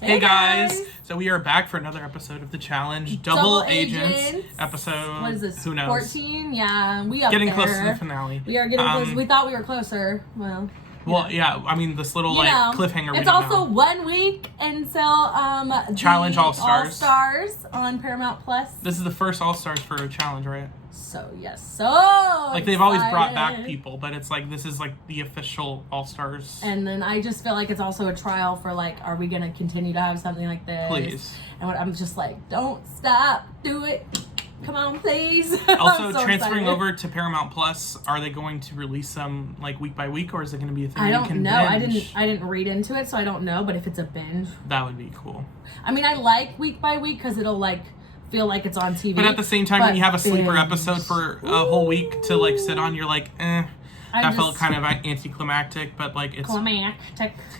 Hey guys! So we are back for another episode of the challenge, Double Agents episode. What is this? Who knows? 14? Yeah, we up getting there. close to the finale. We are getting close. We thought we were closer. Well, yeah. I mean, this little cliffhanger. It's also 1 week until Challenge All Stars. All Stars on Paramount Plus. This is the first All Stars for a challenge, right? So so like they've always brought excited. back people, but it's like this is like the official All Stars. And then I just feel like it's also a trial for like, are we gonna continue to have something like this? Please. And I'm just like, don't stop, do it. Come on, please. Also, so transferring excited. over to Paramount Plus, are they going to release them like week by week, or is it going to be a thing I you don't can know. binge? I didn't read into it, so I don't know. But if it's a binge, that would be cool. I mean, I like week by week because it'll like feel like it's on TV. But at the same time, when you have a sleeper binge. episode for a whole week to like sit on, you're like, that felt kind of anticlimactic, but like it's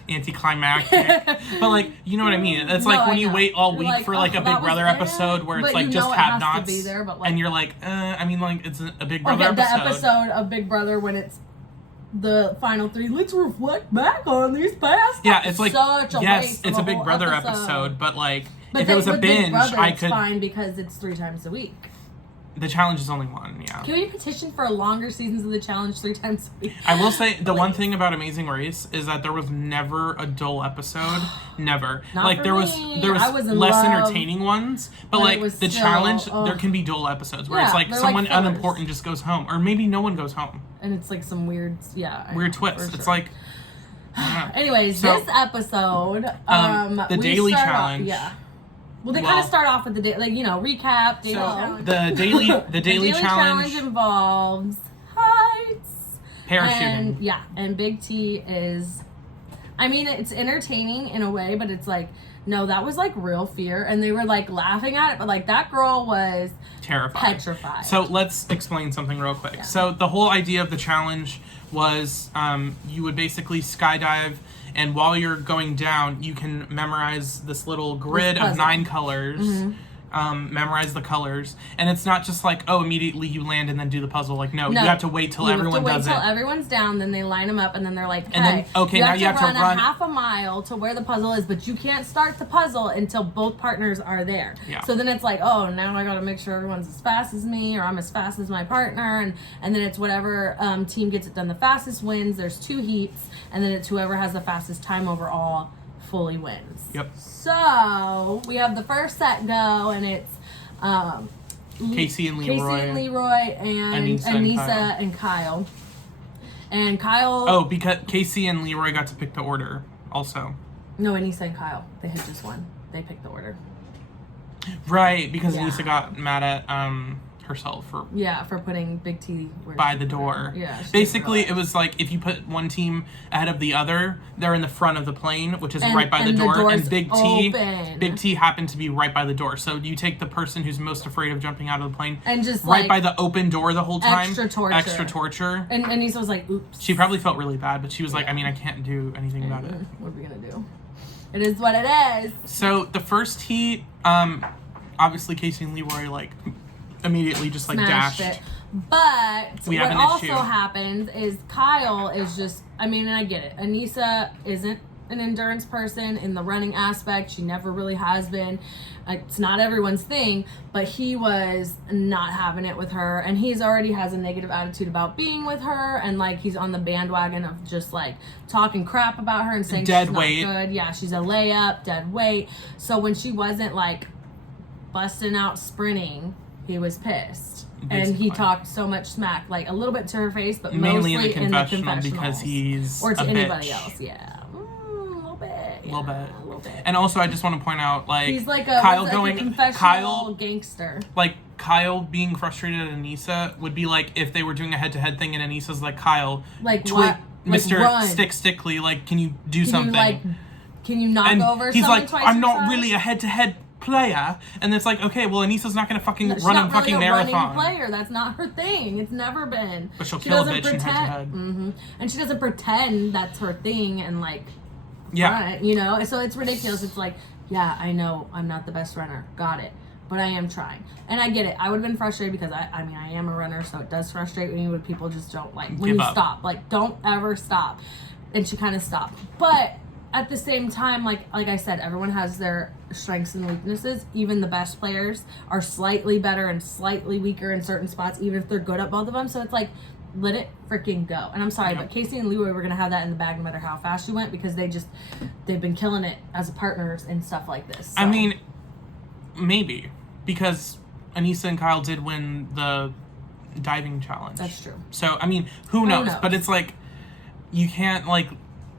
anticlimactic. But like, you know what I mean? It's like when you wait all week for like a Big Brother episode where it's like just have-nots, and you're like, I mean, like it's a Big Brother episode. The episode of Big Brother when it's the final 3. Let's reflect back on these past. Yeah, it's like such a waste it's of a Big Brother episode, but like if it was a binge, I could. It's fine because it's 3 times a week. The challenge is only one, yeah. Can we petition for longer seasons of the challenge 3 times a week? I will say the one thing about Amazing Race is that there was never a dull episode. Never. Not like for there me. was less entertaining ones, but like the still, challenge, there can be dull episodes where it's like someone like unimportant just goes home, or maybe no one goes home. And it's like some weird twist. It's sure. like. Anyways, this episode, the daily challenge. Well, they kind of start off with the recap. The daily challenge involves heights, parachuting, and Big T is. I mean, it's entertaining in a way, but it's like, no, that was like real fear, and they were like laughing at it, but like that girl was terrified, petrified. So let's explain something real quick. Yeah. So the whole idea of the challenge was, you would basically skydive. And while you're going down, you can memorize this little grid of 9 colors. Mm-hmm. Memorize the colors. And it's not just like, immediately you land and then do the puzzle. Like, no, you have to wait till everyone does it. Wait till everyone's down, then they line them up, and then they're like, and then, now you have to run a half a mile to where the puzzle is, but you can't start the puzzle until both partners are there. Yeah. So then it's like, now I gotta make sure everyone's as fast as me, or I'm as fast as my partner, and then it's whatever team gets it done the fastest wins. There's 2 heats, and then it's whoever has the fastest time overall fully wins. Yep. So we have the first set go, and it's Casey and Leroy and Aneesa and Kyle. And Kyle. Oh, because Casey and Leroy got to pick the order also. No, Aneesa and Kyle. They had just won. They picked the order. Right, because Aneesa got mad at herself for putting Big T by the door. Yeah. Basically, it was like if you put one team ahead of the other, they're in the front of the plane, which is right by the door, and Big T happened to be right by the door. So you take the person who's most afraid of jumping out of the plane and just right by the open door the whole time. Extra torture. And Aneesa was like, "Oops." She probably felt really bad, but she was like, "I mean, I can't do anything about it. What are we gonna do? It is what it is." So the first heat, obviously Casey and Leroy like immediately just like dashed it. But what also issue. happens is Kyle is just, I mean, and I get it. Aneesa isn't an endurance person in the running aspect. She never really has been. It's not everyone's thing, but he was not having it with her, and he's already has a negative attitude about being with her, and like he's on the bandwagon of just like talking crap about her and saying she's not good. Yeah, she's a layup, dead weight. So when she wasn't like busting out sprinting, he was pissed. And he talked so much smack, like a little bit to her face, but mainly mostly in the confessional because he's or to anybody bitch. Else. Yeah, a little bit. A little bit. And also, I just want to point out, like, he's like a confessional gangster. Like Kyle being frustrated at Aneesa would be like if they were doing a head-to-head thing, and Aneesa's like, Kyle, like what? Mr. Stickly, like, can you do something? Can you knock over? He's someone like, twice I'm not size? really a head-to-head player, and it's like, okay, well, Aneesa's not gonna fucking run a fucking marathon. Running player, that's not her thing. It's never been. But she'll kill a bitch in head-to-head. Mm-hmm. And she doesn't pretend that's her thing, and like, so it's ridiculous. It's like, yeah, I know I'm not the best runner, got it, but I am trying, and I get it. I would have been frustrated because I mean, I am a runner, so it does frustrate me when people just don't like when you stop. Like, don't ever stop. And she kind of stopped, but at the same time, like I said, everyone has their strengths and weaknesses. Even the best players are slightly better and slightly weaker in certain spots, even if they're good at both of them. So it's like, let it freaking go. And I'm sorry, but Casey and Leeway were gonna have that in the bag no matter how fast she went, because they've been killing it as partners and stuff like this. So. I mean, maybe because Aneesa and Kyle did win the diving challenge. That's true. So I mean, who knows? But it's like, you can't like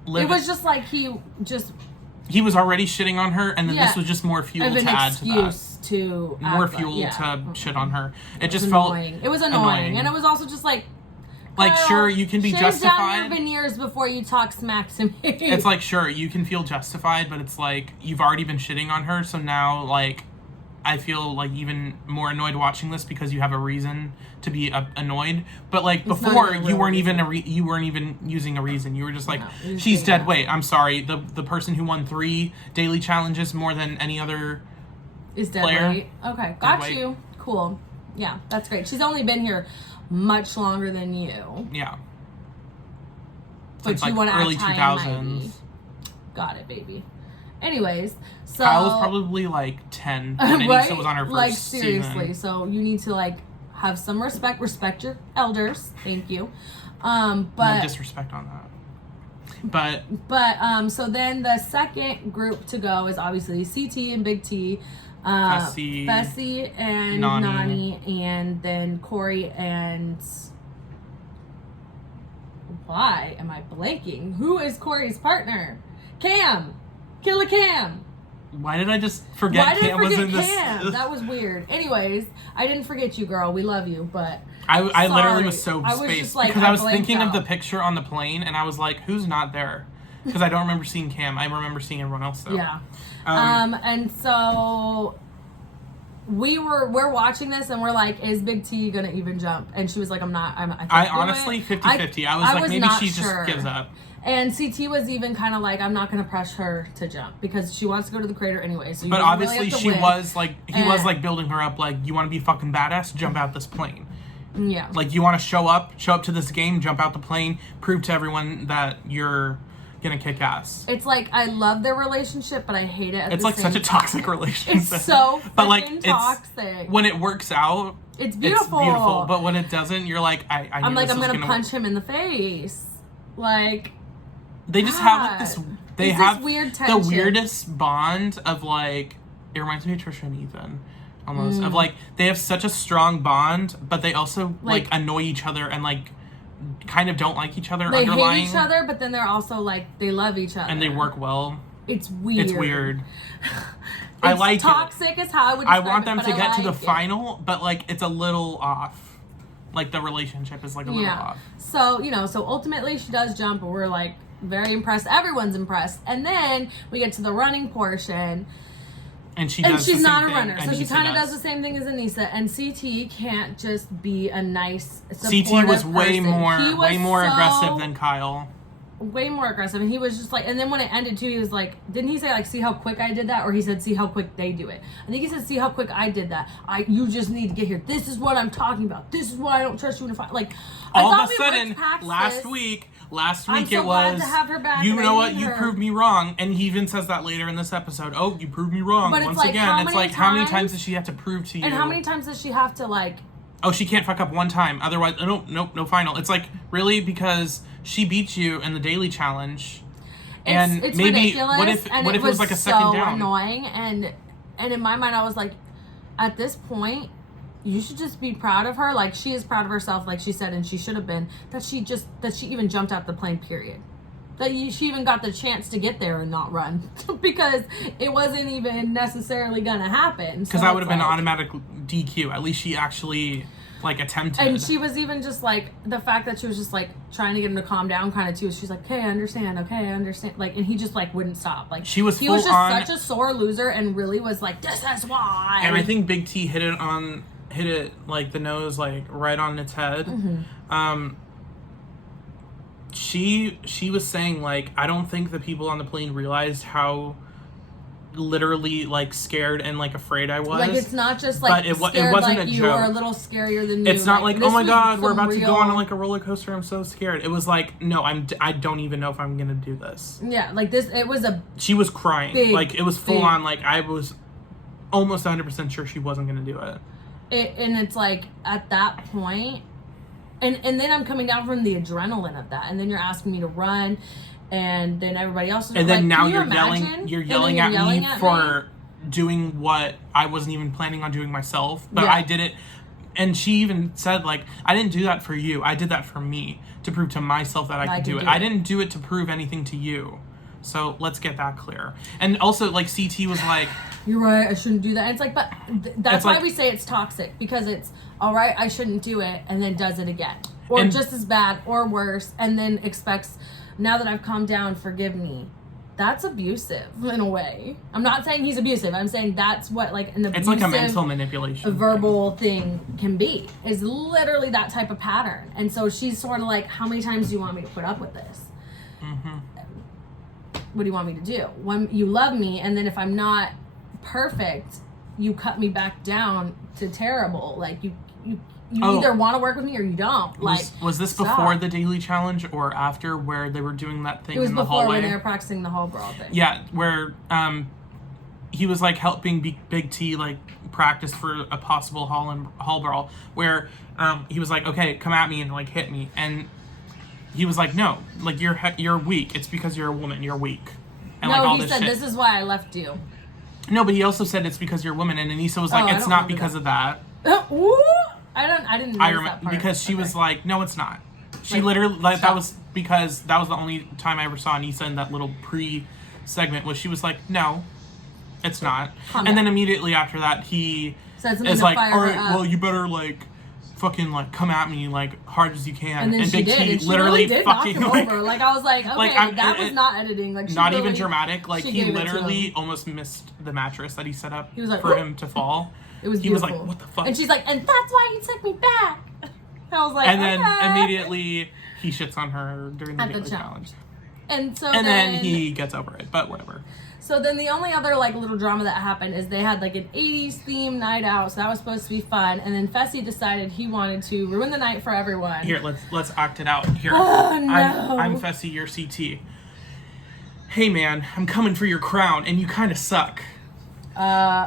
live. It was just like he was already shitting on her, and then this was just more fuel to add to that. More fuel to shit on her. It just felt annoying. It was annoying, and it was also just like. Like, sure, you can be justified. Down your veneers before you talk smack to me. It's like, sure, you can feel justified, but it's like, you've already been shitting on her, so now, like, I feel, like, even more annoyed watching this because you have a reason to be annoyed. But, like, before, you weren't even using a reason. You were just like, she's dead weight. I'm sorry. The person who won 3 daily challenges more than any other is dead player. Weight. Okay, got you. Cool. Yeah, that's great. She's only been here much longer than you. Yeah. But since, you want to early act 2000s. Got it, baby. Anyways, so Kyle was probably like 10 when right? Aneesa was on her first like seriously. season. So you need to like have some respect your elders. Thank you. But no disrespect on that. But so then the second group to go is obviously CT and Big T. Fessy and Nany, and then Corey and why am I blanking? Who is Corey's partner? Cam, Killer Cam. Why did I just forget Cam was in this? That was weird. Anyways, I didn't forget you, girl. We love you, but I literally was so spaced like, because I was thinking of the picture on the plane, and I was like, who's not there? Because I don't remember seeing Cam. I remember seeing everyone else though. Yeah. And so we're watching this and we're like, is Big T gonna even jump? And she was like, I honestly 50-50. I was like, maybe she just gives up. And CT was even kind of like, I'm not gonna press her to jump because she wants to go to the crater anyway. So but obviously she was like, he was like building her up, like, you want to be fucking badass, jump out this plane. Yeah. Like, you want to show up to this game, jump out the plane, prove to everyone that you're gonna kick ass. It's like, I love their relationship, but I hate it. It's like such a toxic relationship. It's so but like toxic. When it works out, it's beautiful. But when it doesn't, you're like, I'm gonna punch him in the face. Like, they just have like this. They have this weird tension. The weirdest bond of like. It reminds me of Trisha and Ethan. Almost of like, they have such a strong bond, but they also like annoy each other and like kind of don't like each other. They hate each other, but then they're also like, they love each other and they work well. It's weird. It's weird. I like toxic is how I would. I want them to get to the final, but like it's a little off. Like the relationship is like a little off. So so ultimately she does jump, and we're like very impressed. Everyone's impressed, and then we get to the running portion. And she's not a runner, so she kind of does the same thing as Aneesa. And CT can't just be a nice, supportive CT was way person. more aggressive than Kyle. Way more aggressive, and he was just like. And then when it ended too, he was like, didn't he say like, "See how quick I did that," or he said, "See how quick they do it"? I think he said, "See how quick I did that. You just need to get here. This is what I'm talking about. This is why I don't trust you in a fight." Like, all of a sudden, last week it was, you know what, you proved me wrong. And he even says that later in this episode. Oh, you proved me wrong once again. It's like, how many times does she have to prove to you? And how many times does she have to like... Oh, she can't fuck up one time. Otherwise, no final. It's like, really? Because she beat you in the daily challenge. And it's maybe, ridiculous, what if it was like a second down? So annoying. And in my mind, I was like, at this point... You should just be proud of her. Like, she is proud of herself, like she said, and she should have been. That she even jumped out the plane, period. That she even got the chance to get there and not run. Because it wasn't even necessarily going to happen. Because that would have been automatic DQ. At least she actually, like, attempted. And she was even just, like, the fact that she was just, like, trying to get him to calm down kind of, too. She's like, okay, I understand. Like, and he just, like, wouldn't stop. Like, he was just such a sore loser and really was like, this is why. And I think Big T hit it like the nose, like right on its head. She was saying like, I don't think the people on the plane realized how literally like scared and like afraid I was. Like it's not just like but scared, it wasn't like a you joke. or a little scarier than you. It's not like, oh my god, we're about to go on real... like a roller coaster. I'm so scared. It was like, no, I don't even know if I'm gonna do this. Yeah, like this. It was a. She was crying. Big, like it was full on. Like I was almost 100% sure she wasn't gonna do it. And it's like at that point, and then I'm coming down from the adrenaline of that, and then you're asking me to run, and then everybody else is and then like, now you're yelling at me for doing what I wasn't even planning on doing myself, but I did it. And she even said, like, I didn't do that for you. I did that for me, to prove to myself that I could do it. I didn't do it to prove anything to you. So let's get that clear. And also, like, CT was like, you're right, I shouldn't do that. And it's like, but that's why like, we say it's toxic, because it's all right, I shouldn't do it, and then does it again, or just as bad or worse, and then expects, now that I've calmed down, forgive me. That's abusive in a way. I'm not saying he's abusive. I'm saying that's what like an abusive, it's like a mental manipulation, a verbal thing can be, is literally that type of pattern. And so she's sort of like, how many times do you want me to put up with this? Mm-hmm. What do you want me to do? When you love me, and then if I'm not perfect, you cut me back down to terrible. Like you either want to work with me or you don't. Like, was this before the daily challenge or after, where they were doing that thing in the hallway? It was before, when they were practicing the hall brawl thing. Yeah, where he was like helping Big T like practice for a possible hall brawl, where he was like, okay, come at me and like hit me, and he was like, no, like you're weak. It's because you're a woman. You're weak. And, no, like, all he said, this is why I left you. No, but he also said it's because you're a woman, and Aneesa was like, it's not because of that. I didn't know that part. Because she was like, no, it's not. She literally, like, that was because that was the only time I ever saw Aneesa in that little pre-segment, was she was like, no, it's not. And then immediately after that, he is like, all right, well, you better, like, fucking, like, come at me, like, hard as you can. And Big T literally did fucking, knock him over. Like, I was like, okay, that was not editing. Like, not even dramatic. Like, he literally almost missed the mattress that he set up for him to fall. It was beautiful. He was like, what the fuck? And she's like, and that's why you took me back. I was like, and then immediately he shits on her during the daily challenge. And so then he gets over it, but whatever. So then the only other like little drama that happened is they had like an 80s themed night out, so that was supposed to be fun. And then Fessy decided he wanted to ruin the night for everyone. Here, let's act it out. Here, oh, no. I'm Fessy, you're CT. Hey man, I'm coming for your crown, and you kind of suck.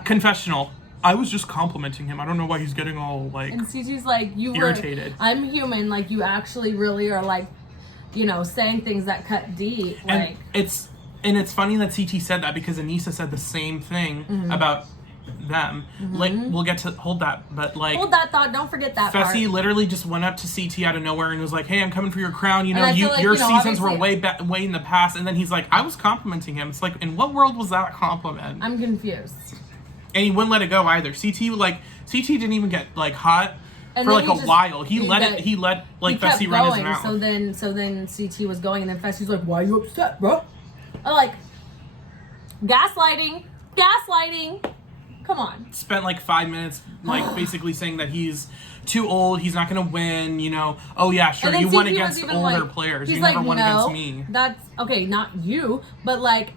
Confessional. I was just complimenting him. I don't know why he's getting all like. And CT's like, irritated. I'm human. Like, you actually really are like, you know, saying things that cut deep. Like, and it's funny that CT said that, because Aneesa said the same thing about them. Like, we'll get to hold that, but like, hold that thought. Don't forget that. Fessy literally just went up to CT out of nowhere and was like, "Hey, I'm coming for your crown. You know, your seasons were way in the past." And then he's like, "I was complimenting him." It's like, in what world was that a compliment? I'm confused. And he wouldn't let it go either. CT didn't even get like hot for like a while. He let Fessy run his mouth. So then CT was going, and then Fessy's like, "Why are you upset, bro?" I'm like, gaslighting. Come on. Spent like 5 minutes like basically saying that he's too old, he's not gonna win, you know. Oh yeah, sure, you won against older players. You never won against me. That's okay, not you, but like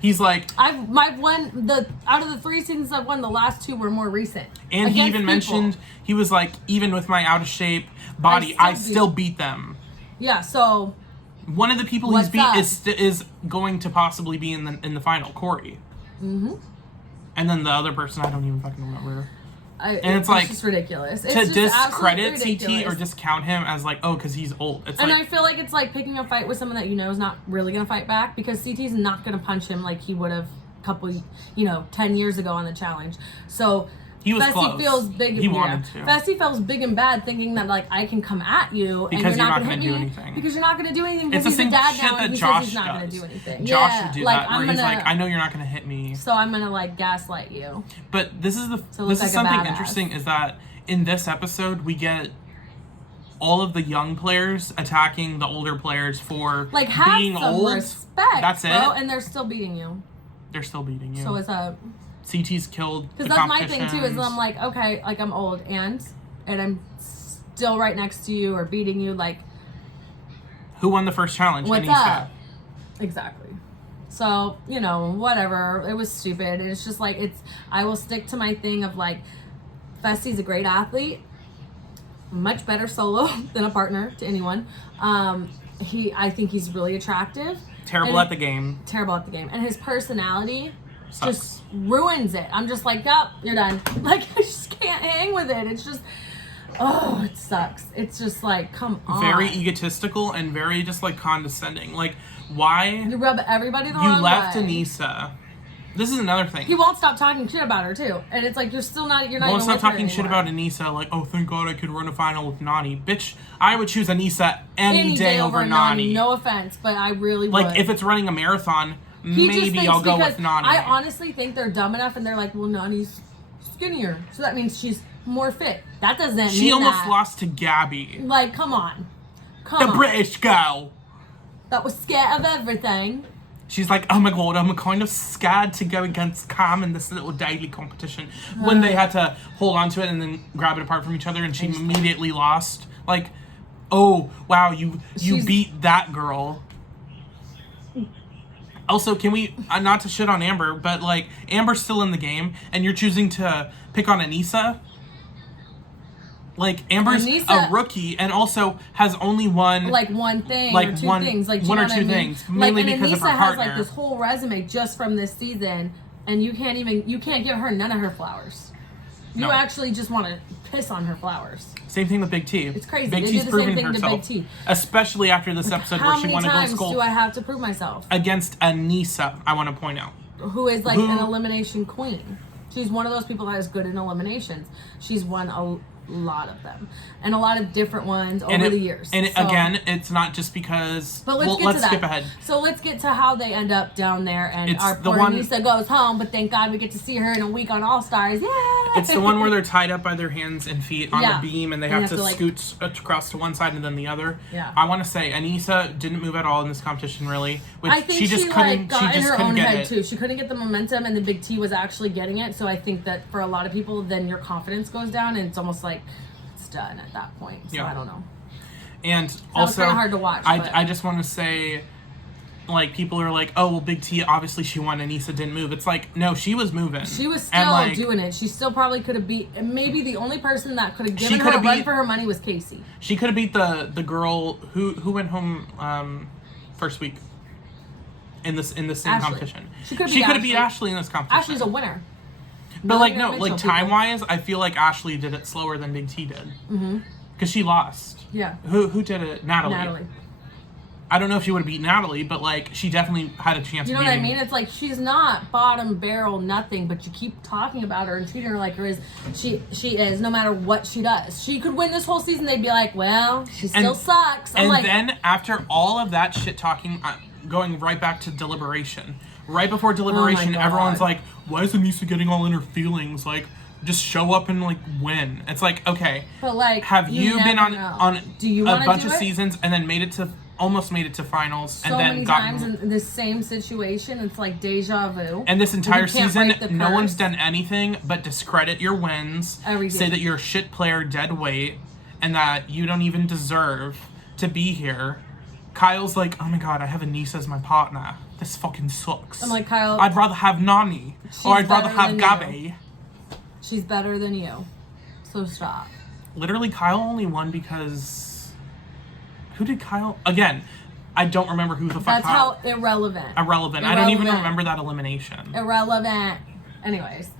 he's like, I've won out of the 3 seasons I've won, the last 2 were more recent. And he even mentioned, he was like, even with my out of shape body, I still beat them. Yeah, so one of the people he's beat is going to possibly be in the final, Corey. Mm-hmm. And then the other person, I don't even fucking remember. And it's like, just ridiculous. To discredit CT or discount him as like, oh, because he's old. And I feel like it's like picking a fight with someone that you know is not really going to fight back, because CT's not going to punch him like he would have a couple, 10 years ago on the challenge. So he was Fessy close. Feels big. He wanted to. Fessy feels big and bad, thinking that like I can come at you because and you're not going to do anything. Because you're not going to do anything. It's the same dad shit now, that and Josh says he's not going to do anything. Josh should do that, where he's like, I know you're not going to hit me, so I'm going to like gaslight you. But this is something interesting, is that in this episode we get all of the young players attacking the older players for like being some old. Respect, that's it. And they're still beating you. They're still beating you. So it's a. CT's killed. Because that's my thing too. Is I'm like, okay, like I'm old and I'm still right next to you or beating you. Like, who won the first challenge? What's Aneesa. up? Exactly. So, you know, whatever. It was stupid. It's just like, I will stick to my thing of like, Festy's a great athlete. Much better solo than a partner to anyone. I think he's really attractive. Terrible at the game. Terrible at the game. And his personality Sucks. just ruins it. I'm just like, yep, you're done. Like, I just can't hang with it. It's just, oh, it sucks. It's just like, come on. Very egotistical and very just like condescending. Like, why? You rub everybody the wrong way. You left Aneesa. This is another thing. He won't stop talking shit about her too, and it's like you're not won't even stop with her talking shit anymore. about Aneesa. Like, oh, thank God I could run a final with Nany. Bitch, I would choose Aneesa any day over Nany. No offense, but I really would. Like, if it's running a marathon, maybe I'll go with Nany. I honestly think they're dumb enough, and they're like, well, Nany's skinnier, so that means she's more fit. That doesn't mean She almost that. lost to Gabby. Like, come on. The British girl. That was scared of everything. She's like, oh my God, I'm kind of scared to go against Cam in this little daily competition. When they had to hold on to it and then grab it apart from each other, and she immediately lost. Like, oh, wow, you beat that girl. Also, can we, not to shit on Amber, but like, Amber's still in the game, and you're choosing to pick on Aneesa? Like, Amber's a rookie and also has only one... Like, one thing like or two one, things. Like, one or two things. Mainly like, because of her Aneesa partner. has, like, this whole resume just from this season, and you can't give her none of her flowers. You actually just want to piss on her flowers. Same thing with Big T. It's crazy. Big They T's do the same proving thing to herself. Big T. Especially after this episode where she won a gold How many times skull do I have to prove myself? against Aneesa, I want to point out. Who is like an elimination queen. She's one of those people that is good in eliminations. She's won a lot of them. And a lot of different ones over the years. And again, it's not just because... But let's get to that. Skip ahead. So let's get to how they end up down there, and It's our the poor one- Aneesa goes home, but thank God we get to see her in a week on All Stars. Yay! It's the one where they're tied up by their hands and feet on the beam, and they have to like, scoot across to one side and then the other. Yeah. I want to say Aneesa didn't move at all in this competition, really. Which I think she just couldn't. got She in just her couldn't own get head it. too. She couldn't get the momentum, and the Big T was actually getting it. So I think that for a lot of people, then your confidence goes down, and it's almost like it's done at that point. So I don't know. And was also, kinda hard to watch, but- I just want to say, like, people are like, oh, well, Big T, obviously she won, Aneesa didn't move. It's like, no, she was moving. She was And, still like, doing it. She still probably could have beat. Maybe the only person that could have given her coulda a run beat- for her money was Casey. She could have beat the girl who went home first week in the same Ashley. competition. She could have beat Ashley in this competition. Ashley's a winner. But like Million no, like Mitchell time wise, I feel like Ashley did it slower than Big T did. Because she lost. Yeah. Who did it? Natalie. Natalie. I don't know if she would have beat Natalie, but like she definitely had a chance. You know of what I beating. mean? It's like she's not bottom barrel nothing, but you keep talking about her and treating her like her is. She is no matter what she does. She could win this whole season. They'd be like, well, she still sucks. I'm And like, then after all of that shit talking, going right back to deliberation. Right before deliberation, God. everyone's like, "Why is Aneesa getting all in her feelings? Like, just show up and like win." It's like, okay, but like, have you been never on know. Do you a wanna bunch do of it? seasons and then almost made it to finals So and then many times in the same situation, it's like deja vu. And this entire You can't season, break the no curse. one's done anything but discredit your wins, Everything. say that you're a shit player, dead weight, and that you don't even deserve to be here. Kyle's like, oh my God, I have Aneesa as my partner. This fucking sucks. I'm like, Kyle, I'd rather have Nany, she's or I'd rather better have than Gabby. She's better than you. So stop. Literally, Kyle only won because... Who did Kyle... Again, I don't remember who the fuck That's Kyle... how irrelevant. Irrelevant. I don't even Irrelevant. remember that elimination. Irrelevant. Anyways,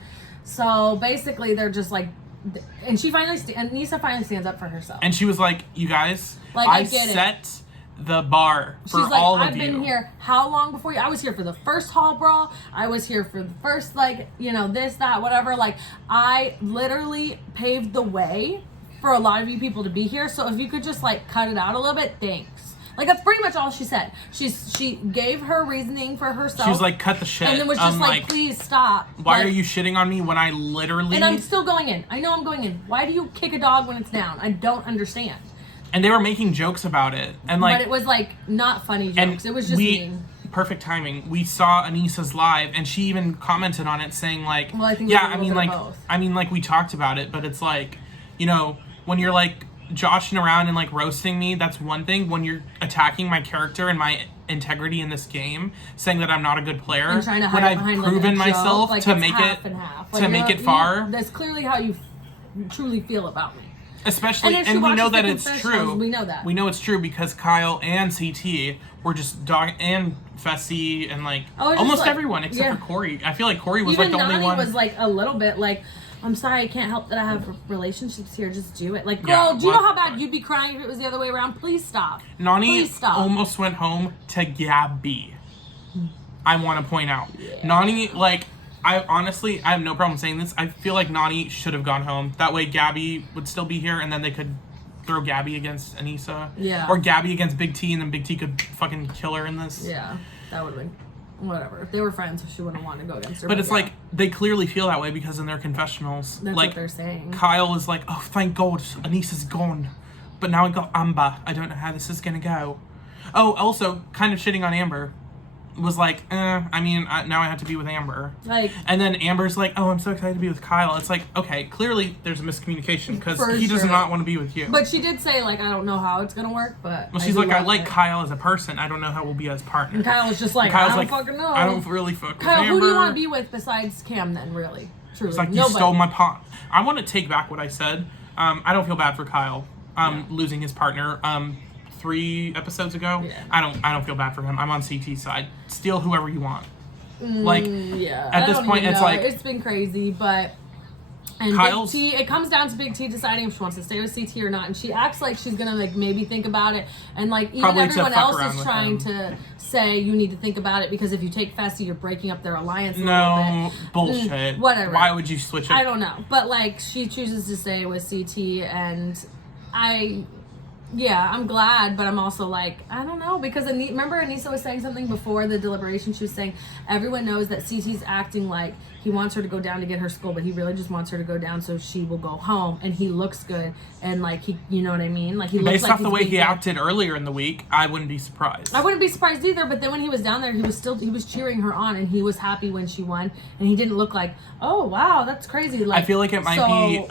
so basically they're just like, and Aneesa finally stands up for herself. And she was like, you guys, Like, I I get it. set the bar for She's like, all of I've you. been here how long before you? I was here for the first hall brawl. I was here for the first, like, this, that, whatever. Like, I literally paved the way for a lot of you people to be here. So if you could just, like, cut it out a little bit, thanks. Like, that's pretty much all she said. She gave her reasoning for herself. She was like, cut the shit. and then was just like, please stop. Why Like, are you shitting on me when I literally... And I'm still going in. I know I'm going in. Why do you kick a dog when it's down? I don't understand. And they were making jokes about it. And like, But it was like not funny and jokes. It was just mean. perfect timing. We saw Aneesa's live, and she even commented on it, saying like, Well, I think yeah, it was a I mean, little like, bit of both. I mean, like we talked about it, but it's like, when you're like joshing around and like roasting me, that's one thing. When you're attacking my character and my integrity in this game, saying that I'm not a good player and trying to when hide I've behind, proven like, myself like, to make it to make it far. That's clearly how you truly feel about me. Especially, and we know that it's true. We know that. We know it's true because Kyle and CT were just and Fessy and like almost like, everyone except for Corey. I feel like Corey was even like the Nany only one. Was like a little bit like, I'm sorry, I can't help that I have relationships here. Just do it. Like, girl, do you know how bad you'd be crying if it was the other way around? Please stop. Nany almost went home to Gabby. I want to point out, Nany, like. I have no problem saying this. I feel like Nany should have gone home. That way Gabby would still be here, and then they could throw Gabby against Aneesa. Yeah. Or Gabby against Big T, and then Big T could fucking kill her in this. Yeah, that would have been whatever. If they were friends, she wouldn't want to go against her. But it's like, they clearly feel that way because in their confessionals. That's like, what they're saying. Kyle is like, oh, thank God, Aneesa's gone. But now I got Amber. I don't know how this is going to go. Oh, also, kind of shitting on Amber. Was like, now I have to be with Amber. Like, and then Amber's like, oh, I'm so excited to be with Kyle. It's like, okay, clearly there's a miscommunication because he does not want to be with you. But she did say, like, I don't know how it's going to work, but... Well, she's like, I like Kyle as a person. I don't know how we'll be as partners. And Kyle was just like, I don't fucking know. I don't really fuck Kyle, with Amber. who do you want to be with besides Cam then, really? Truly. It's like, you stole my pot. I want to take back what I said. I don't feel bad for Kyle losing his partner. 3 episodes ago, I don't feel bad for him. I'm on CT's side. Steal whoever you want. At this point, it's like it's been crazy, but Kyle's, Big T. It comes down to Big T deciding if she wants to stay with CT or not, and she acts like she's gonna like maybe think about it, and like even everyone else is trying to say you need to think about it because if you take Fessy, you're breaking up their alliance. No bullshit. Whatever. Why would you switch it? I don't know, but like she chooses to stay with CT, and I'm glad, but I'm also like, I don't know, because remember Aneesa was saying something before the deliberation. She was saying everyone knows that CT's acting like he wants her to go down to get her school, but he really just wants her to go down so she will go home, and he looks good, and like he, you know what I mean? Like he looks based off the way he acted earlier in the week, I wouldn't be surprised. I wouldn't be surprised either, but then when he was down there, he was cheering her on, and he was happy when she won, and he didn't look like, oh wow, that's crazy. Like, I feel like it might be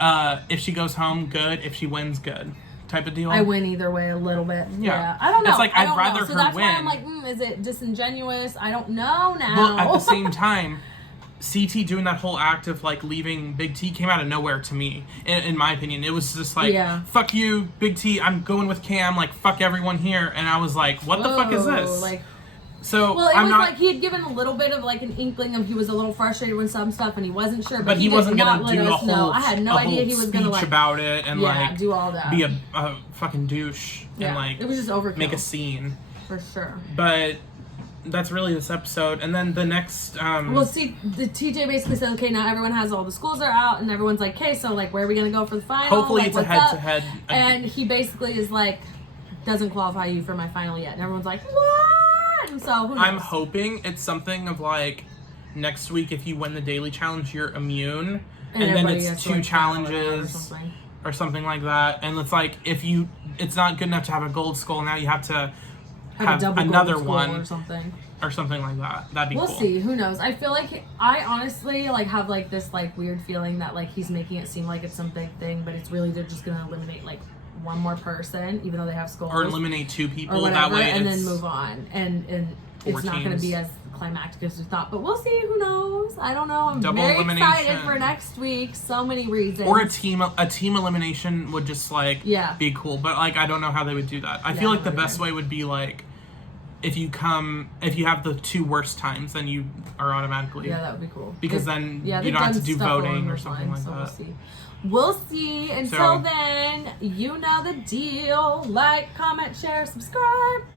if she goes home, good. If she wins, good. Type of deal. I win either way a little bit. Yeah. I don't know. It's like I'd rather her win. So that's win. why I'm like, is it disingenuous? I don't know now. But at the same time, CT doing that whole act of like leaving Big T came out of nowhere to me. In my opinion, it was just like, fuck you, Big T. I'm going with Cam. Like fuck everyone here. And I was like, what the fuck is this? Like. So well, it was like he had given a little bit of like an inkling of he was a little frustrated with some stuff and he wasn't sure, but he wasn't gonna do a whole. I had no idea he was gonna like about it and like do all that, be a fucking douche and like it was just overkill. Make a scene for sure. But that's really this episode, and then the next. Well, see, the TJ basically said, okay, now everyone has all the schools are out, and everyone's like, okay, so like where are we gonna go for the final? Hopefully, like, it's a head-to-head. And he basically is like, doesn't qualify you for my final yet, and everyone's like, what? So I'm hoping it's something of like next week if you win the daily challenge you're immune and then it's 2 challenges or something like that, and it's like if it's not good enough to have a gold skull, now you have to have another one or something like that. That'd be cool. We'll see. Who knows? I feel like I honestly like have like this like weird feeling that like he's making it seem like it's some big thing, but it's really they're just gonna eliminate like one more person, even though they have skulls, or eliminate 2 people, or whatever, that way and then move on, and it's not going to be as climactic as we thought. But we'll see. Who knows? I don't know. I'm very excited for next week. So many reasons. Or a team elimination would just like be cool, but like I don't know how they would do that. I feel like the best way would be like if you have the 2 worst times, then you are automatically that would be cool because then you don't have to do voting or something like that. We'll see. Until then, you know the deal. Like, comment, share, subscribe.